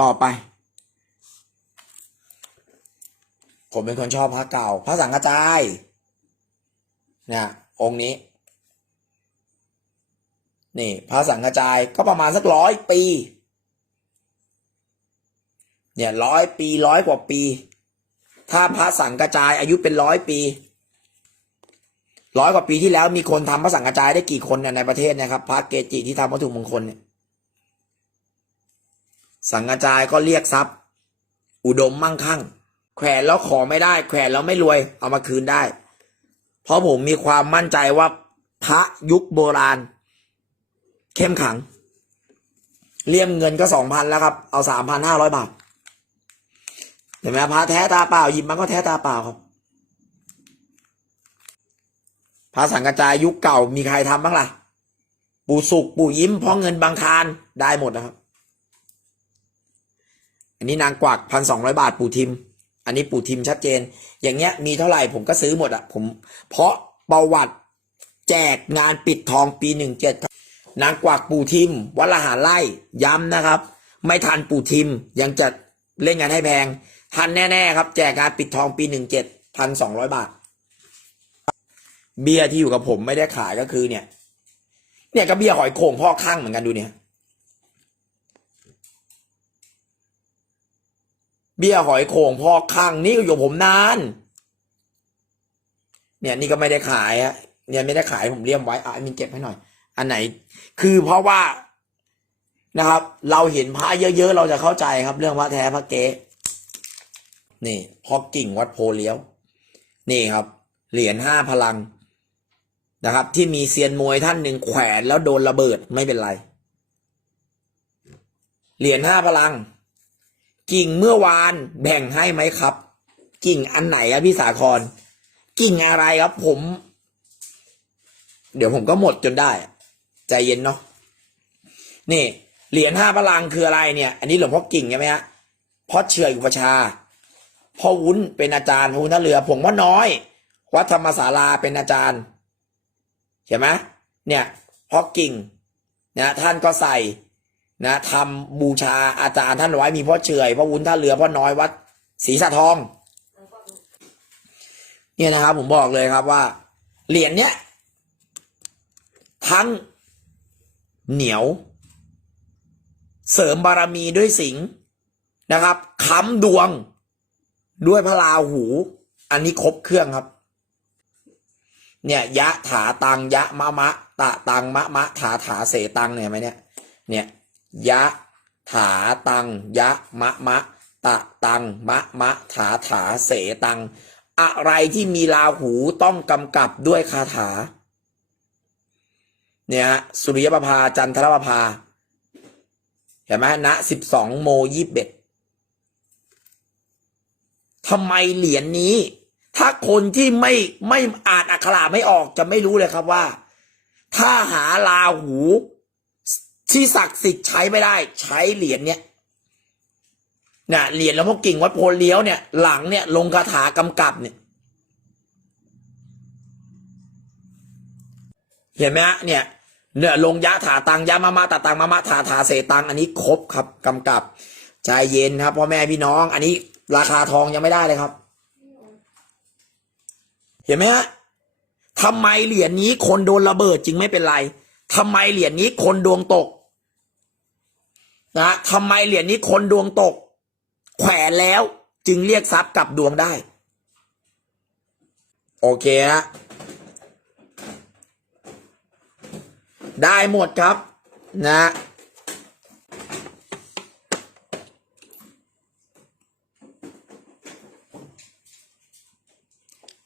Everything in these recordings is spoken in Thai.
ต่อไป ผมเป็นคนชอบพระเก่า พระสังฆจายเนี่ยองค์นี้ นี่พระสังฆจายก็ประมาณสักร้อยปี เนี่ยร้อยปีร้อยกว่าปี ถ้าพระสังฆจายอายุเป็นร้อยปีร้อยกว่าปีที่แล้วมีคนทำพระสังฆจายได้กี่คนเนี่ยในประเทศนะครับพระเกจิที่ทำวัตถุมงคลเนี่ย สังฆจายก็เรียกทรัพย์ อุดมมั่งคั่ง แขวนแล้วขอไม่ได้ แขวนแล้วไม่รวย เอามาคืนได้ เพราะผมมีความมั่นใจว่าพระยุคโบราณ เข้มขัง เลี่ยมเงินก็สองพันแล้วครับ เอาสามพันห้าร้อยบาท เห็นไหมพระแท้ตาเปล่าหยิบมันก็แท้ตาเปล่าครับพระสังกระจายยุคเก่ามีใครทำบ้างล่ะ ปู่สุกปู่ยิ้มเพราะเงินบางคารได้หมดนะครับ อันนี้นางกวักพันสองร้อยบาทปู่ทิม อันนี้ปู่ทิมชัดเจน อย่างเงี้ยมีเท่าไหร่ผมก็ซื้อหมดอะผมเพราะประวัติแจกงานปิดทองปีหนึ่งเจ็ดนางกวักปู่ทิม วัดละหาไล่ย้ำนะครับ ไม่ทันปู่ทิมยังจะเล่นงานให้แพง ทันแน่ ๆ ครับ แจกงานปิดทองปีหนึ่งเจ็ดพันสองร้อยบาท เบียร์ที่อยู่กับผมไม่ได้ขายก็คือเนี่ย เนี่ยก็เบียร์หอยโข่งพ่อข้างเหมือนกันดูเนี่ย เบี้ยหอยโข่งพอข้างนี่ก็อยู่ผมนาน เนี่ยนี่ก็ไม่ได้ขายอะเนี่ยไม่ได้ขายผมเลี่ยมไว้อะมินเก็บให้หน่อย อันไหน คือเพราะว่านะครับ เราเห็นพระเยอะๆเราจะเข้าใจครับ เรื่องพระแท้พระเก๊นี่พอกิ่งวัดโพเลี้ยว นี่ครับ เหรียญห้าพลังนะครับ ที่มีเซียนมวยท่านหนึ่งแขวนแล้วโดนระเบิดไม่เป็นไร เหรียญห้าพลัง กิ่งเมื่อวานแบ่งให้ไหมครับ กิ่งอันไหนครับพี่สาคร กิ่งอะไรครับผม เดี๋ยวผมก็หมดจนได้ ใจเย็นเนาะนี่เหรียญห้าพลังคืออะไรเนี่ย อันนี้หลวงพ่อกิ่งใช่ไหมฮะพ่อเฉื่อยอุปชาพ่อวุ้นเป็นอาจารย์พ่อวุ้นท่าเรือผงว่าน้อย วัดธรรมศาลาเป็นอาจารย์เห็นไหมเนี่ยพ่อกิ่งนะท่านก็ใส่ นะทำบูชาอาจารย์ท่านไว้มีพ่อเฉยพ่อวุ้นท่าเรือพ่อน้อยวัดศรีสะทอง เนี่ยนะครับ ผมบอกเลยครับว่า เหรียญเนี้ยทั้งเหนียว เสริมบารมีด้วยสิงนะครับค้ำดวงด้วยพระราหู อันนี้ครบเครื่องครับ เนี่ย ยะถาตังยะมะมะ ตะตังมะมะถาถาเสตังเนี่ยไหมเนี่ย เนี่ย ยะถาตัง ยะมะมะ ตะตัง มะมะ ถาถาเสตัง อะไรที่มีราหูต้องกำกับด้วยคาถา เนี่ยสุริยประภา จันทรประภา เห็นไหมณสิบสองโมยี่เบ็ดทำไมเหรียญนี้ ถ้าคนที่ไม่ไม่อ่านอักขระไม่ออกจะไม่รู้เลยครับว่า ถ้าหาราหู ที่ศักดิ์สิทธิ์ใช้ไม่ได้ ใช้เหรียญเนี้ยเนี่ยเหรียญแล้วพวกกิ่งวัดโพเลี้ยวเนี่ย หลังเนี่ย ลงคาถากำกับเนี่ยเห็นไหมฮะเนี่ยเนี่ยลงยะถาตังยะมะมะตาตังมะมะถาถาเสตังอันนี้ครบครับกำกับใจเย็นครับพ่อแม่พี่น้อง อันนี้ราคาทองยังไม่ได้เลยครับ เห็นไหมฮะทำไมเหรียญนี้คนโดนระเบิดจึงไม่เป็นไรทำไมเหรียญนี้คนดวงตก นะทำไมเหรียญนี้คนดวงตก แขวนแล้วจึงเรียกทรัพย์กลับดวงได้ โอเคฮะได้หมดครับ นะ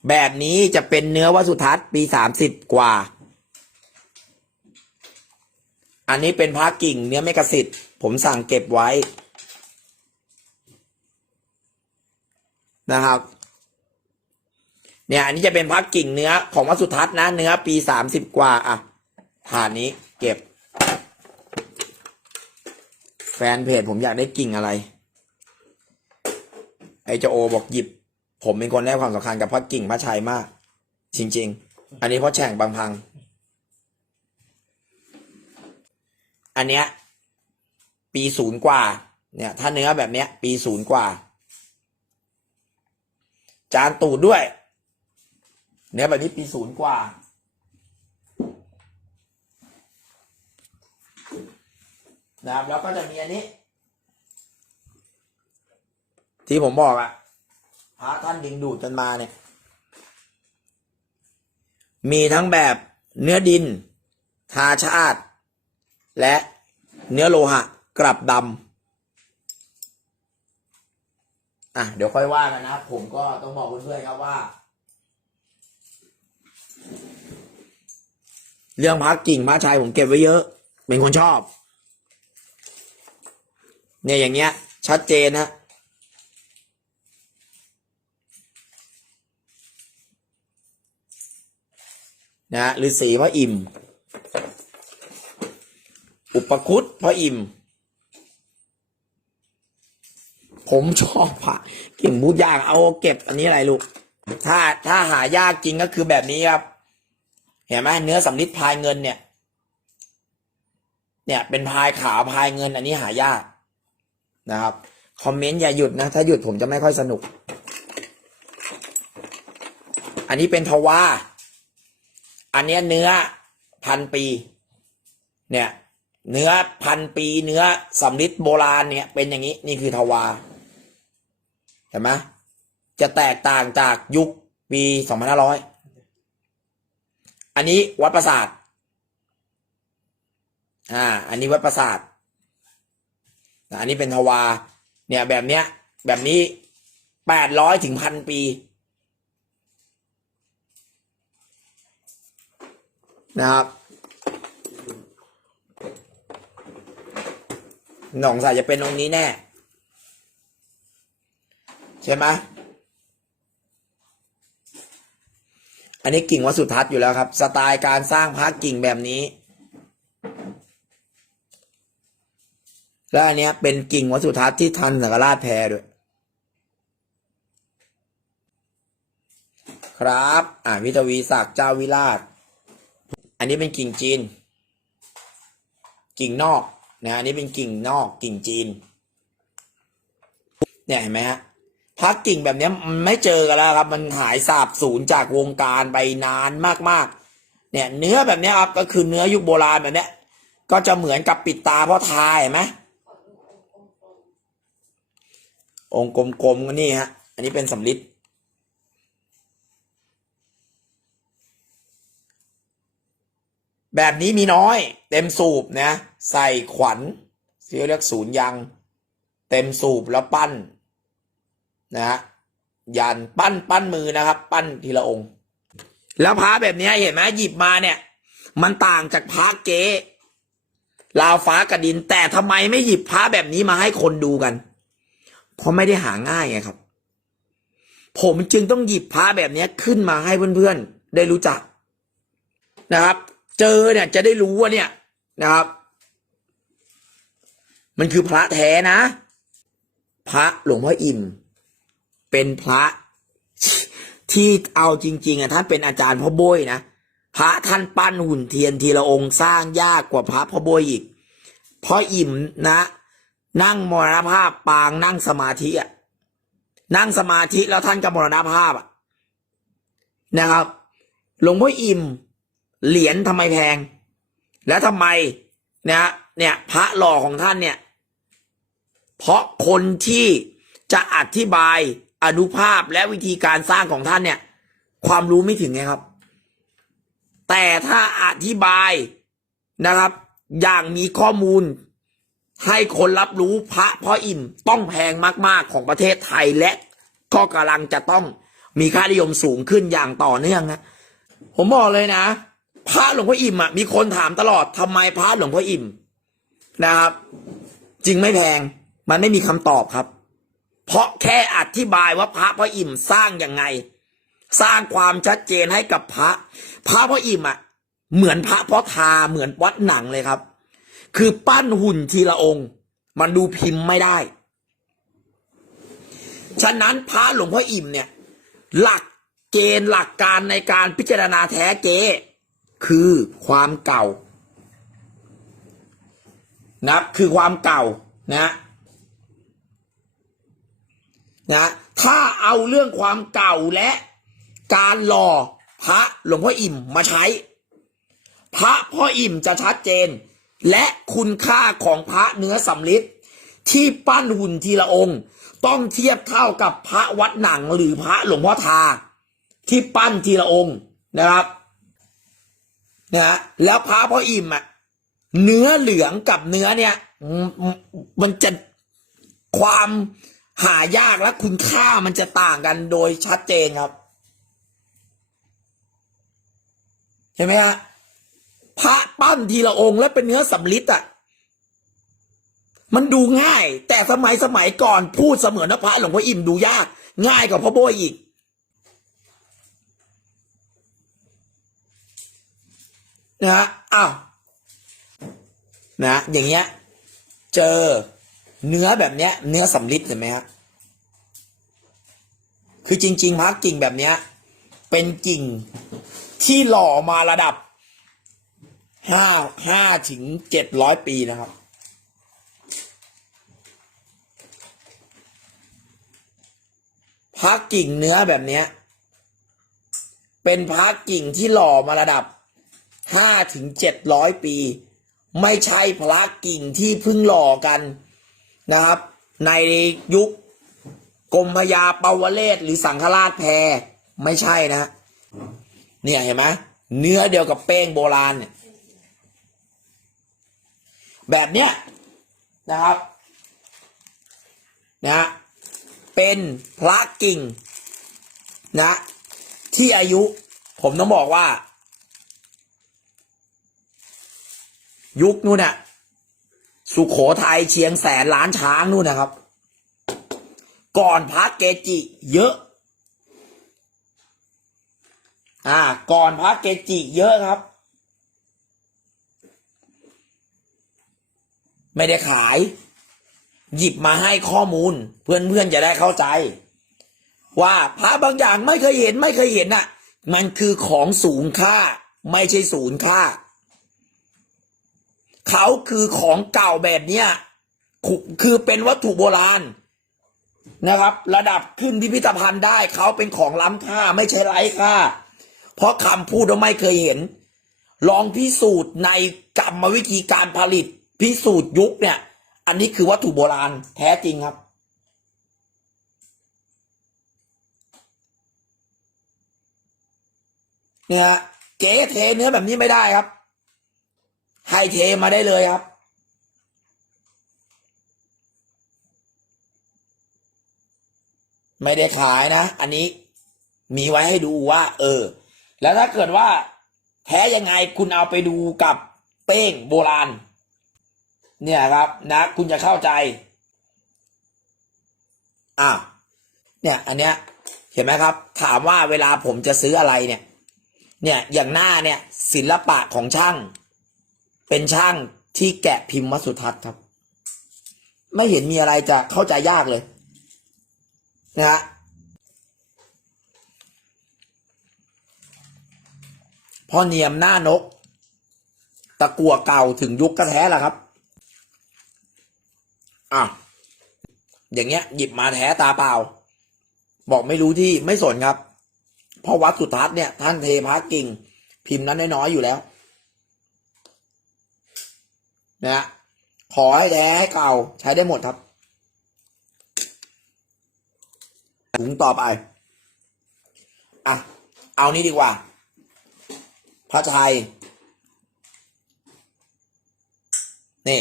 แบบนี้จะเป็นเนื้อวัสุทัศน์ปีสามสิบกว่า อันนี้เป็นพระกิ่งเนื้อเมกะสิทธิ์ ผมสั่งเก็บไว้ นะครับ เนี่ย อันนี้จะเป็นพระกิ่งเนื้อของวัสุทัศน์นะ เนื้อปีสามสิบกว่า อะฐานนี้เก็บ แฟนเพจผมอยากได้กิ่งอะไร ไอเจโอบอกหยิบ ผมเป็นคนให้ความสำคัญกับพระกิ่งพระชัยมาก จริง ๆ อันนี้เพราะแฉ่งบางพัง อันเนี้ย ปีศูนย์กว่า เนี่ย ถ้าเนื้อแบบเนี้ย ปีศูนย์กว่า จานตูดด้วย เนื้อแบบนี้ปีศูนย์กว่า นะครับ แล้วก็จะมีอันนี้ ที่ผมบอกอะพระท่านดึงดูดกันมาเนี่ย มีทั้งแบบเนื้อดิน ทาชาติ และเนื้อโลหะ กลับดำอะเดี๋ยวค่อยว่ากันนะผมก็ต้องบอกเพื่อนๆครับว่า เรื่องพักกิ่งพระชัยผมเก็บไว้เยอะ เป็นคนชอบ เนี่ยอย่างเงี้ย ชัดเจนนะนะฮะฤาษีพระอิ่ม อุปคุตพระอิ่ม ผมชอบพระกิ่งบูดยากเอาเก็บอันนี้อะไรลูก ถ้าถ้าหายากจริงก็คือแบบนี้ครับ เห็นไหมเนื้อสำลิดพายเงินเนี่ย เนี่ยเป็นพายขาวพายเงิน อันนี้หายากนะครับ คอมเมนต์อย่าหยุดนะ ถ้าหยุดผมจะไม่ค่อยสนุก อันนี้เป็นทว่า อันเนี้ยเนื้อพันปี เนี่ยเนื้อพันปีเนื้อสำลิดโบราณเนี่ย เป็นอย่างนี้นี่คือทวา เห็นไหมจะแตกต่างจากยุคปีสองพันห้าร้อยอันนี้วัดประสาท อ่า อันนี้วัดประสาท อันนี้เป็นทวา เนี่ยแบบเนี้ย แบบนี้แปดร้อยถึงพันปี นะครับ หนองสายจะเป็นองค์นี้แน่ ช่ไหมอันนี้กิ่งวัดสุทัศน์อยู่แล้วครับ สไตล์การสร้างพระกิ่งแบบนี้ แล้วอันเนี้ยเป็นกิ่งวัดสุทัศน์ที่ทันสังฆราชแพรด้วย ครับ อ่าวิทวีศักดิ์เจ้าวิราช อันนี้เป็นกิ่งจีน กิ่งนอกนะอันนี้เป็นกิ่งนอกกิ่งจีน เนี่ยเห็นไหมฮะ พักกิ่งแบบนี้มันไม่เจอกันแล้วครับ มันหายสาบสูญจากวงการไปนานมากๆ เนี่ย เนื้อแบบนี้ครับก็คือเนื้อยุคโบราณแบบนี้ก็จะเหมือนกับปิดตาเพราะทายเห็นไหมองค์กลมๆก็นี่ฮะ อันนี้เป็นสำลิดแบบนี้มีน้อย เต็มสูบนะ ใส่ขวัญที่เรียกศูนย์ยัง เต็มสูบแล้วปั้น นะฮะยันปั้นปั้นมือนะครับ ปั้นทีละองค์ แล้วพระแบบนี้เห็นไหมหยิบมาเนี่ย มันต่างจากพระเก๊ลาวฟ้ากับดิน แต่ทำไมไม่หยิบพระแบบนี้มาให้คนดูกัน เพราะไม่ได้หาง่ายไงครับ ผมจึงต้องหยิบพระแบบนี้ขึ้นมาให้เพื่อนๆ ได้รู้จักนะครับ เจอเนี่ยจะได้รู้ว่าเนี่ยนะครับ มันคือพระแท้นะ พระหลวงพ่ออิ่ม เป็นพระที่เอาจริง ๆอะท่านเป็นอาจารย์พ่อโบยนะพระท่านปั้นหุ่นเทียนทีละองค์สร้างยากกว่าพระพ่อโบยอีกเพ่ออิ่มนะ นั่งมรณภาพปางนั่งสมาธิอะนั่งสมาธิแล้วท่านก็มรณภาพอะนะครับหลวงพ่ออิ่มเหรียญทำไมแพง แล้วทำไมนะเนี่ยพระหล่อของท่านเนี่ย เพราะคนที่จะอธิบาย อนุภาพและวิธีการสร้างของท่านเนี่ย ความรู้ไม่ถึงไงครับ แต่ถ้าอธิบายนะครับ อย่างมีข้อมูล ให้คนรับรู้พระพ่ออิ่มต้องแพงมาก ๆของประเทศไทยและก็กำลังจะต้องมีค่านิยมสูงขึ้นอย่างต่อเนื่องนะผมบอกเลยนะพระหลวงพ่ออิ่มอะมีคนถามตลอดทำไมพระหลวงพ่ออิ่มนะครับ จริงไม่แพงมันไม่มีคำตอบครับ เพราะแค่อธิบายว่าพระพ่ออิ่มสร้างยังไง สร้างความชัดเจนให้กับพระ พระพ่ออิ่มอะ เหมือนพระพ่อทาเหมือนวัดหนังเลยครับ คือปั้นหุ่นทีละองค์ มันดูพิมพ์ไม่ได้ ฉะนั้นพระหลวงพ่ออิ่มเนี่ย หลักเกณฑ์หลักการในการพิจารณาแท้เจคือความเก่านะคือความเก่านะ นะถ้าเอาเรื่องความเก่าและการหล่อพระหลวงพ่ออิ่มมาใช้ พระพ่ออิ่มจะชัดเจน และคุณค่าของพระเนื้อสำลิดที่ปั้นหุ่นทีละองค์ ต้องเทียบเท่ากับพระวัดหนังหรือพระหลวงพ่อทา ที่ปั้นทีละองค์นะครับนะฮะแล้วพระพ่ออิ่มอะเนื้อเหลืองกับเนื้อเนี่ย มันจะความ หายากและคุณค่ามันจะต่างกันโดยชัดเจนครับ เห็นไหมฮะพระปั้นทีละองค์แล้วเป็นเนื้อสำลิดอะ มันดูง่าย แต่สมัยสมัยก่อนพูดเสมือนว่าพระหลวงพ่ออิ่มดูยาก ง่ายกว่าพ่อโบยอีกนะฮะอ้าวนะ อย่างเงี้ย เจอ เนื้อแบบเนี้ย เนื้อสำลิดเห็นไหมฮะคือจริงๆพักกิ่งแบบเนี้ย เป็นกิ่งที่หล่อมาระดับห้าห้าถึงเจ็ดร้อยปีนะครับ พักกิ่งเนื้อแบบเนี้ย เป็นพักกิ่งที่หล่อมาระดับห้าถึงเจ็ดร้อยปี ไม่ใช่พระกิ่งที่เพิ่งหล่อกัน นะครับ ในยุคกรมพยาปาวเลศหรือสังฆราชแพรไม่ใช่นะ เนี่ยเห็นไหมเนื้อเดียวกับเป้งโบราณเนี่ยแบบเนี้ยนะครับนะเป็นพระกิ่งนะที่อายุผมต้องบอกว่า ยุคนู้นน่ะ สุขโขทัยเชียงแสนล้านช้างนู่นนะครับ ก่อนพระเกจิ เยอะ อ่า ก่อนพระเกจิเยอะครับ ไม่ได้ขาย หยิบมาให้ข้อมูล เพื่อนๆจะได้เข้าใจ ว่าพระบางอย่างไม่เคยเห็นไม่เคยเห็นน่ะ มันคือของสูงค่า ไม่ใช่ศูนย์ค่า เขาคือของเก่าแบบเนี้ยคือเป็นวัตถุโบราณนะครับ ระดับขึ้นพิพิธภัณฑ์ได้เขาเป็นของล้ำค่าไม่ใช่ไร้ค่า เพราะคำพูดเราไม่เคยเห็น ลองพิสูจน์ในกรรมวิธีการผลิต พิสูจน์ยุคเนี่ย อันนี้คือวัตถุโบราณแท้จริงครับเนี่ยเจ๊เทเนื้อแบบนี้ไม่ได้ครับ ให้เทมาได้เลยครับ ไม่ได้ขายนะ อันนี้มีไว้ให้ดูว่า เออ แล้วถ้าเกิดว่า แท้ยังไงคุณเอาไปดูกับเป้งโบราณ เนี่ยครับนะคุณจะเข้าใจอะเนี่ยอันเนี้ยเห็นไหมครับ ถามว่าเวลาผมจะซื้ออะไรเนี่ย เนี่ยอย่างหน้าเนี่ยศิลปะของช่าง เป็นช่างที่แกะพิมพ์วัสุทัศน์ครับ ไม่เห็นมีอะไรจะเข้าใจยากเลย นะฮะพ่อเนียมหน้านก ตะกัวเก่าถึงยุคกระแท้แหละครับ อะ อย่างเงี้ย หยิบมาแท้ตาเปล่า บอกไม่รู้ที่ไม่สนครับ เพราะวัดสุทัศน์เนี่ย ท่านเทพระกิ่ง พิมพ์นั้นน้อยๆอยู่แล้ว นะฮะขอให้แท้ให้เก่าใช้ได้หมดครับ ถุงต่อไป อะ เอานี้ดีกว่าพระชัยนี่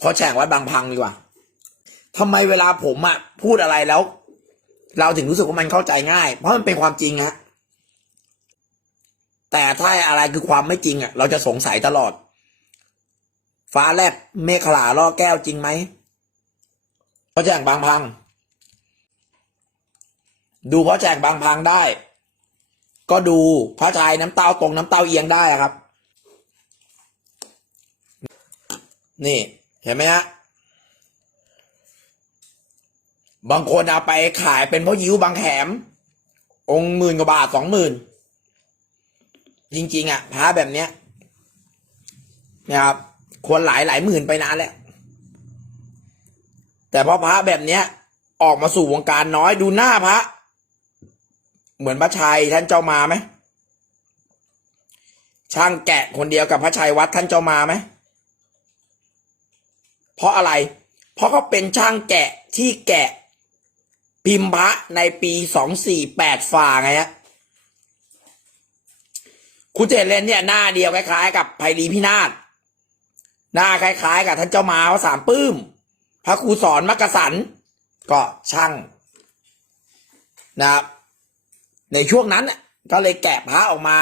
พอแฉกวัดบางพังดีกว่าทำไมเวลาผมอะพูดอะไรแล้ว เราถึงรู้สึกว่ามันเข้าใจง่าย เพราะมันเป็นความจริงฮะแต่ถ้าอะไรคือความไม่จริงอะเราจะสงสัยตลอด ฟ้าแลบเมฆขลาล่อแก้วจริงไหมเพราะแจกบางพัง ดูเพราะแจกบางพังได้ ก็ดูพระชายน้ำเต้าตรงน้ำเต้าเอียงได้ครับ นี่เห็นไหมฮะบางคนเอาไปขายเป็นพราะยิ้วบางแขม องค์หมื่นกว่าบาทสองหมื่นจริง ๆ อะพระแบบเนี้ยนะครับ ควรหลายหลายหมื่นไปนานแล้ว แต่พอพระแบบเนี้ย ออกมาสู่วงการน้อยดูหน้าพระ เหมือนพระชัยท่านเจ้ามาไหมช่างแกะคนเดียวกับพระชัยวัดท่านเจ้ามาไหมเพราะอะไร เพราะเขาเป็นช่างแกะที่แกะพิมพ์พระในปีสองสี่แปดฝ่าไงฮะคุณเจเลนเนี่ยหน้าเดียวคล้ายๆ กับไพรีพินาศ หน้าคล้ายๆ กับท่านเจ้ามาพระสามปื้ม พระครูสอนมักกสัน ก็ช่างนะครับในช่วงนั้นก็เลยแกะพระออกมา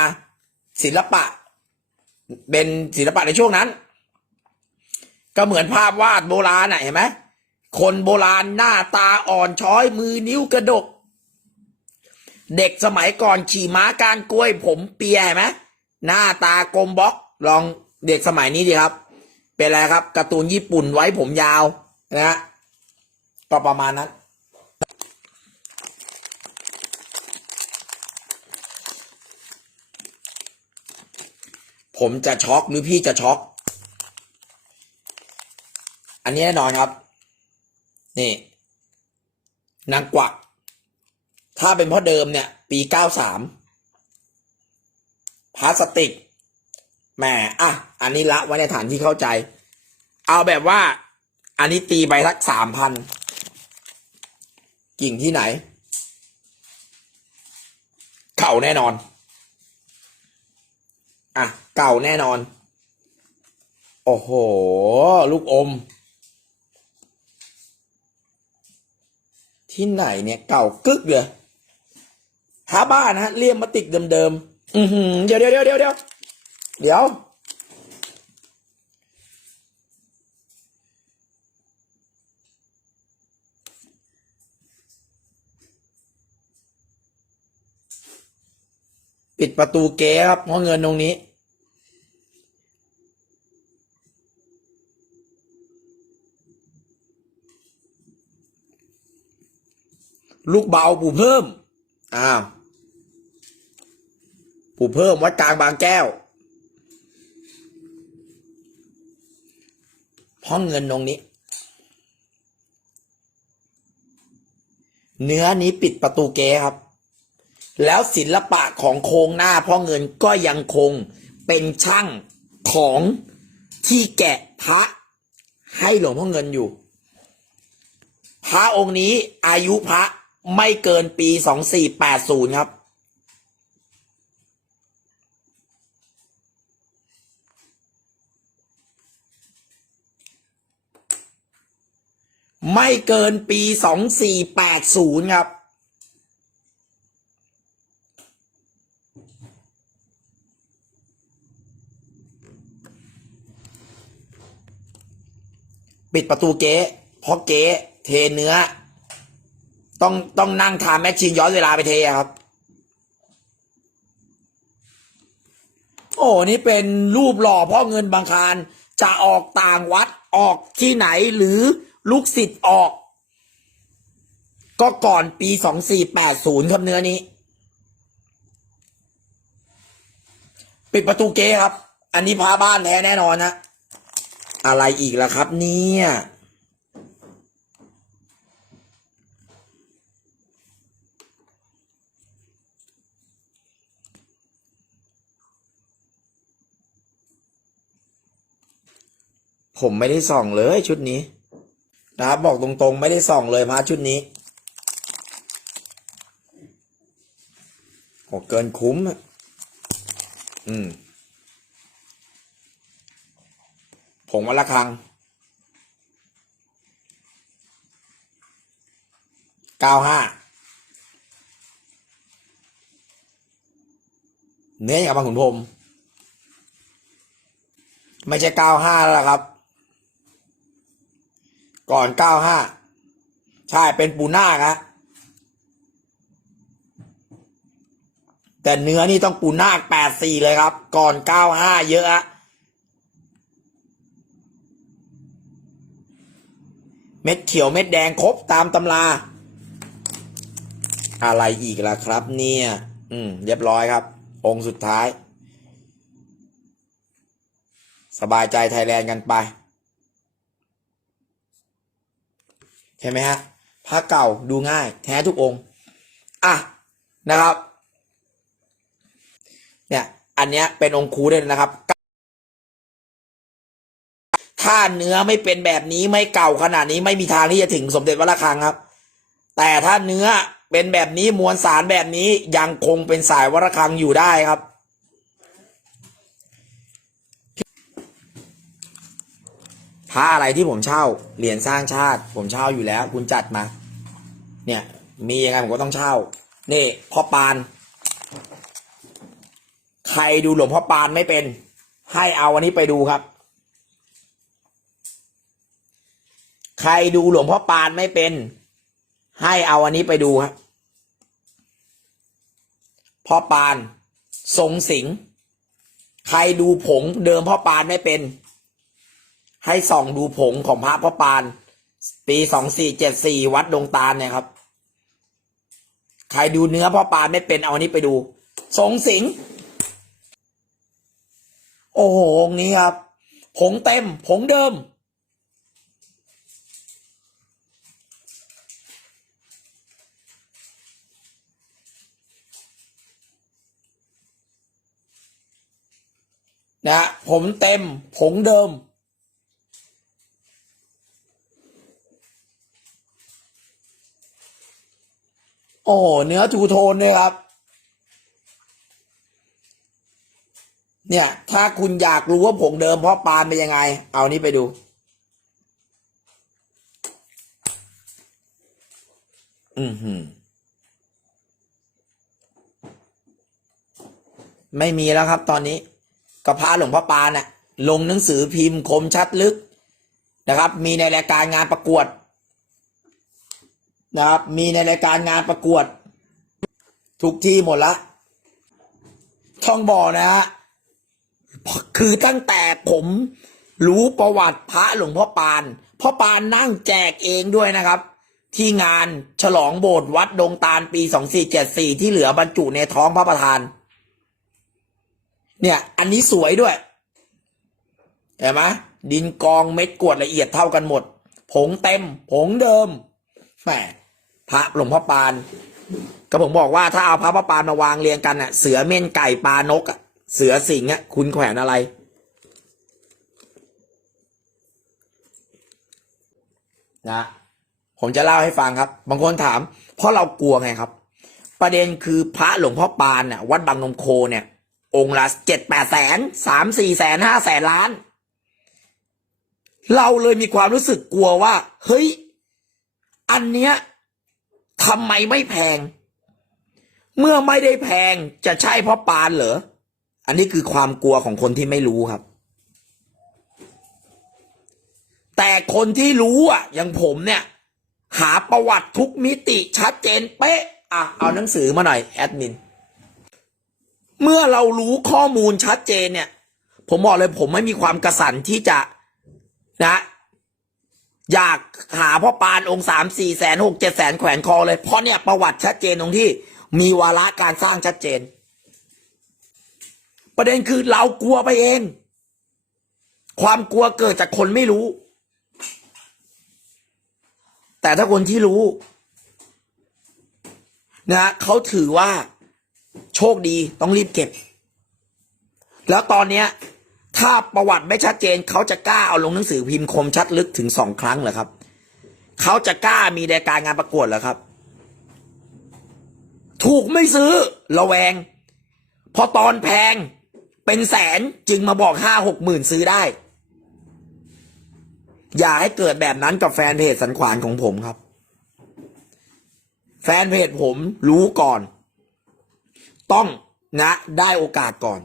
ศิลปะ เป็นศิลปะในช่วงนั้น ก็เหมือนภาพวาดโบราณน่ะเห็นไหมคนโบราณหน้าตาอ่อนช้อยมือนิ้วกระดก เด็กสมัยก่อนขี่ม้าการกล้วยผมเปียเห็นไหมหน้าตากลมบล็อกลองเด็กสมัยนี้ดีครับ เป็นอะไรครับการ์ตูนญี่ปุ่นไว้ผมยาวนะฮะก็ประมาณนั้น ผมจะช็อกหรือพี่จะช็อก อันนี้แน่นอนครับ นี่นางกวัก ถ้าเป็นพ่อเดิมเนี่ย ปีเก้าสามพลาสติก แหมอะ อันนี้ละไว้ในฐานที่เข้าใจ เอาแบบว่า อันนี้ตีไปสักสามพันกิ่งที่ไหน เก่าแน่นอน อะ เก่าแน่นอน โอ้โห ลูกอม ที่ไหนเนี่ย เก่ากึกเลยท้าบ้านะฮะเลี่ยมมาติกเดิมๆ อือหือเดี๋ยวเดี๋ยวเดี๋ยวเดี๋ยว เดี๋ยว ปิดประตูเก๊ครับเพราะเงินตรงนี้ลูกเบาปู่เพิ่ม อ้าว ปู่เพิ่มวัดกลางบางแก้ว เพราะเงินตรงนี้ เนื้อนี้ปิดประตูเก๊ครับ แล้วศิลปะของโครงหน้าพ่อเงินก็ยังคงเป็นช่างของที่แกะพระให้หลวงพ่อเงินอยู่ พระองค์นี้อายุพระไม่เกินปีสองสี่แปดศูนย์ครับ ไม่เกินปีสองสี่แปดศูนย์ครับ ปิดประตูเก๊เพราะเก๊เทเนื้อ ต้องต้องนั่งทานแมชชีนย้อนเวลาไปเทครับ โอ้นี่เป็นรูปหล่อพ่อเงินบางคารจะออกต่างวัดออกที่ไหนหรือ ลูกศิษย์ออก ก็ก่อนปีสองสี่แปดศูนย์ครับเนื้อนี้ ปิดประตูเก๊ครับ อันนี้พาบ้านแท้แน่นอนนะ อะไรอีกล่ะครับ เนี่ยผมไม่ได้ส่องเลยชุดนี้ นะครับ บอกตรงๆ ไม่ได้ส่องเลยพระชุดนี้โหเกินคุ้มอืมผงวันละครังเก้าห้าเนื้ออย่างกับบางขุนพรมไม่ใช่เก้าห้าแล้วครับ ก่อนเก้าห้าใช่เป็นปูนาคฮะแต่เนื้อนี่ต้องปูนาคแปดสี่เลยครับ ก่อนเก้าห้าเยอะอะเม็ดเขียวเม็ดแดงครบตามตำรา อะไรอีกล่ะครับ เนี่ย อืม เรียบร้อยครับ องค์สุดท้าย สบายใจไทยแลนด์กันไป ใช่ไหมฮะพระเก่าดูง่าย แท้ทุกองค์อะนะครับ เนี่ย อันเนี้ยเป็นองค์คูด้วยนะครับ ถ้าเนื้อไม่เป็นแบบนี้ไม่เก่าขนาดนี้ไม่มีทางที่จะถึงสมเด็จวัดระฆังครับ แต่ถ้าเนื้อเป็นแบบนี้มวลสารแบบนี้ยังคงเป็นสายวัดระฆังอยู่ได้ครับ พระอะไรที่ผมเช่าเหรียญสร้างชาติ ผมเช่าอยู่แล้ว คุณจัดมา เนี่ย มียังไงผมก็ต้องเช่า นี่พ่อปาน ใครดูหลวงพ่อปานไม่เป็น ให้เอาอันนี้ไปดูครับ ใครดูหลวงพ่อปานไม่เป็น ให้เอาอันนี้ไปดูครับพ่อปานทรงสิง ใครดูผงเดิมพ่อปานไม่เป็น ให้ส่องดูผงของพระพ่อปาน ปีสองสี่เจ็ดสี่วัดดงตาลเนี่ยครับ ใครดูเนื้อพ่อปานไม่เป็นเอาอันนี้ไปดูทรงสิงห์โอ้โหองนี้ครับ ผงเต็ม ผงเดิม นะ ผมเต็ม ผงเดิม อ้โหเนื้อทูโทนด้วยครับ เนี่ย ถ้าคุณอยากรู้ว่าผงเดิมพราะปานเป็นยังไง เอานี่ไปดู อือหือไม่มีแล้วครับ ตอนนี้กระพาหลวงพ่อปานน่ะ ลงหนังสือพิมพ์คมชัดลึกนะครับ มีในรายการงานประกวด นะครับ มีในรายการงานประกวด ทุกที่หมดละท่องบ่อนะฮะคือตั้งแต่ผมรู้ประวัติพระหลวงพ่อปานพ่อปานนั่งแจกเองด้วยนะครับ ที่งานฉลองโบสถ์วัดดงตาลปี2474ที่เหลือบรรจุในท้องพระประธาน เนี่ย อันนี้สวยด้วยเห็นไหมดินกองเม็ดกวดละเอียดเท่ากันหมด ผงเต็ม ผงเดิมแหม พระหลวงพ่อปาน ก็ผมบอกว่าถ้าเอาพระพ่อปานมาวางเรียงกันน่ะ เสือเม่นไก่ปลานกอะเสือสิงห์อะคุณแขวนอะไร นะผมจะเล่าให้ฟังครับ บางคนถาม เพราะเรากลัวไงครับ ประเด็นคือพระหลวงพ่อปานน่ะ วัดบางนมโคเนี่ย องค์ละเจ็ดแปดแสนสามสี่แสนห้าแสนล้าน เราเลยมีความรู้สึกกลัวว่า เฮ้ย อันเนี้ย ทำไมไม่แพง เมื่อไม่ได้แพงจะใช่เพราะปานเหรอ อันนี้คือความกลัวของคนที่ไม่รู้ครับ แต่คนที่รู้อะ อย่างผมเนี่ย หาประวัติทุกมิติชัดเจนเป๊ะ อะ เอาหนังสือมาหน่อยแอดมิน เมื่อเรารู้ข้อมูลชัดเจนเนี่ย ผมบอกเลยผมไม่มีความกระสันที่จะนะ อยากหาพ่อปานองค์สามสี่แสนหกเจ็ดแสนแขวนคอเลย เพราะเนี่ยประวัติชัดเจนตรงที่ มีวาระการสร้างชัดเจน ประเด็นคือเรากลัวไปเอง ความกลัวเกิดจากคนไม่รู้ แต่ถ้าคนที่รู้นะเขาถือว่าโชคดีต้องรีบเก็บ แล้วตอนเนี้ย ถ้าประวัติไม่ชัดเจน เขาจะกล้าเอาลงหนังสือพิมพ์คมชัดลึกถึงสองครั้งเหรอครับ เขาจะกล้ามีรายการงานประกวดเหรอครับ ถูกไม่ซื้อระแวง พอตอนแพงเป็นแสนจึงมาบอกห้าหกหมื่นซื้อได้ อย่าให้เกิดแบบนั้นกับแฟนเพจสันขวานของผมครับ แฟนเพจผมรู้ก่อน ต้องนะได้โอกาสก่อน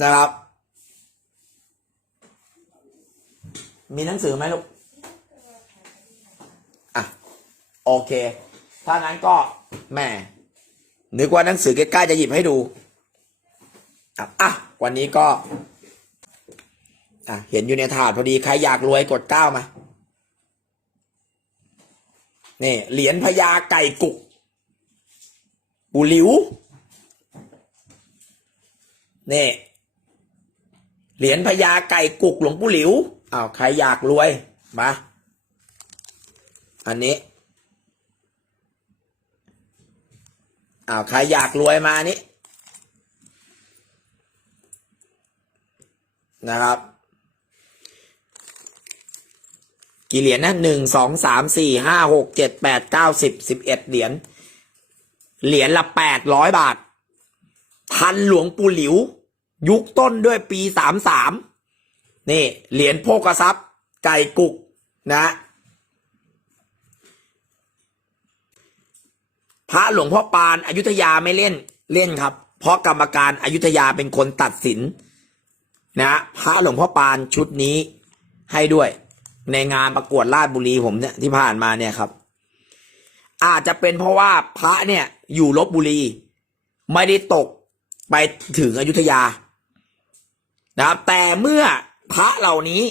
นะครับ มีหนังสือไหมลูก อะ โอเค ถ้างั้นก็แหม่นึกว่าหนังสือใกล้ๆจะหยิบให้ดูอะอะ วันนี้ก็ อะ เห็นอยู่ในถาดพอดี ใครอยากรวยกดเก้ามานี่เหรียญพญาไก่กุกปูหลิวนี่ เหรียญพญาไก่กุกหลวงปู่หลิวอ้าวใครอยากรวยมาอันนี้อ้าวใครอยากรวยมานี่นะครับ กี่เหรียญนะหนึ่งสองสามสี่ห้าหกเจ็ดแปดเก้าสิบสิบเอ็ดเหรียญเหรียญละแปดร้อยบาททันหลวงปู่หลิว ยุคต้นด้วยปีสามสามนี่เหรียญโภกทรัพย์ ไก่กุกนะพระหลวงพ่อปานอายุทยาไม่เล่นเล่นครับ เพราะกรรมการอายุทยาเป็นคนตัดสินนะพระหลวงพ่อปานชุดนี้ให้ด้วย ในงานประกวดราชบุรีผมเนี่ยที่ผ่านมาเนี่ยครับ อาจจะเป็นเพราะว่าพระเนี่ยอยู่ลบบุรี ไม่ได้ตกไปถึงอยุธยา นะครับ แต่เมื่อพระเหล่านี้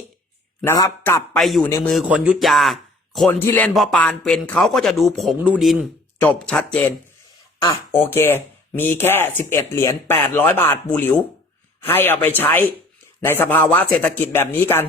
นะครับ กลับไปอยู่ในมือคนยุทธยา คนที่เล่นพ่อปานเป็นเขาก็จะดูผงดูดิน จบชัดเจน อะโอเค มีแค่สิบเอ็ดเหรียญแปดร้อยบาทบูหลิว ให้เอาไปใช้ในสภาวะเศรษฐกิจแบบนี้กัน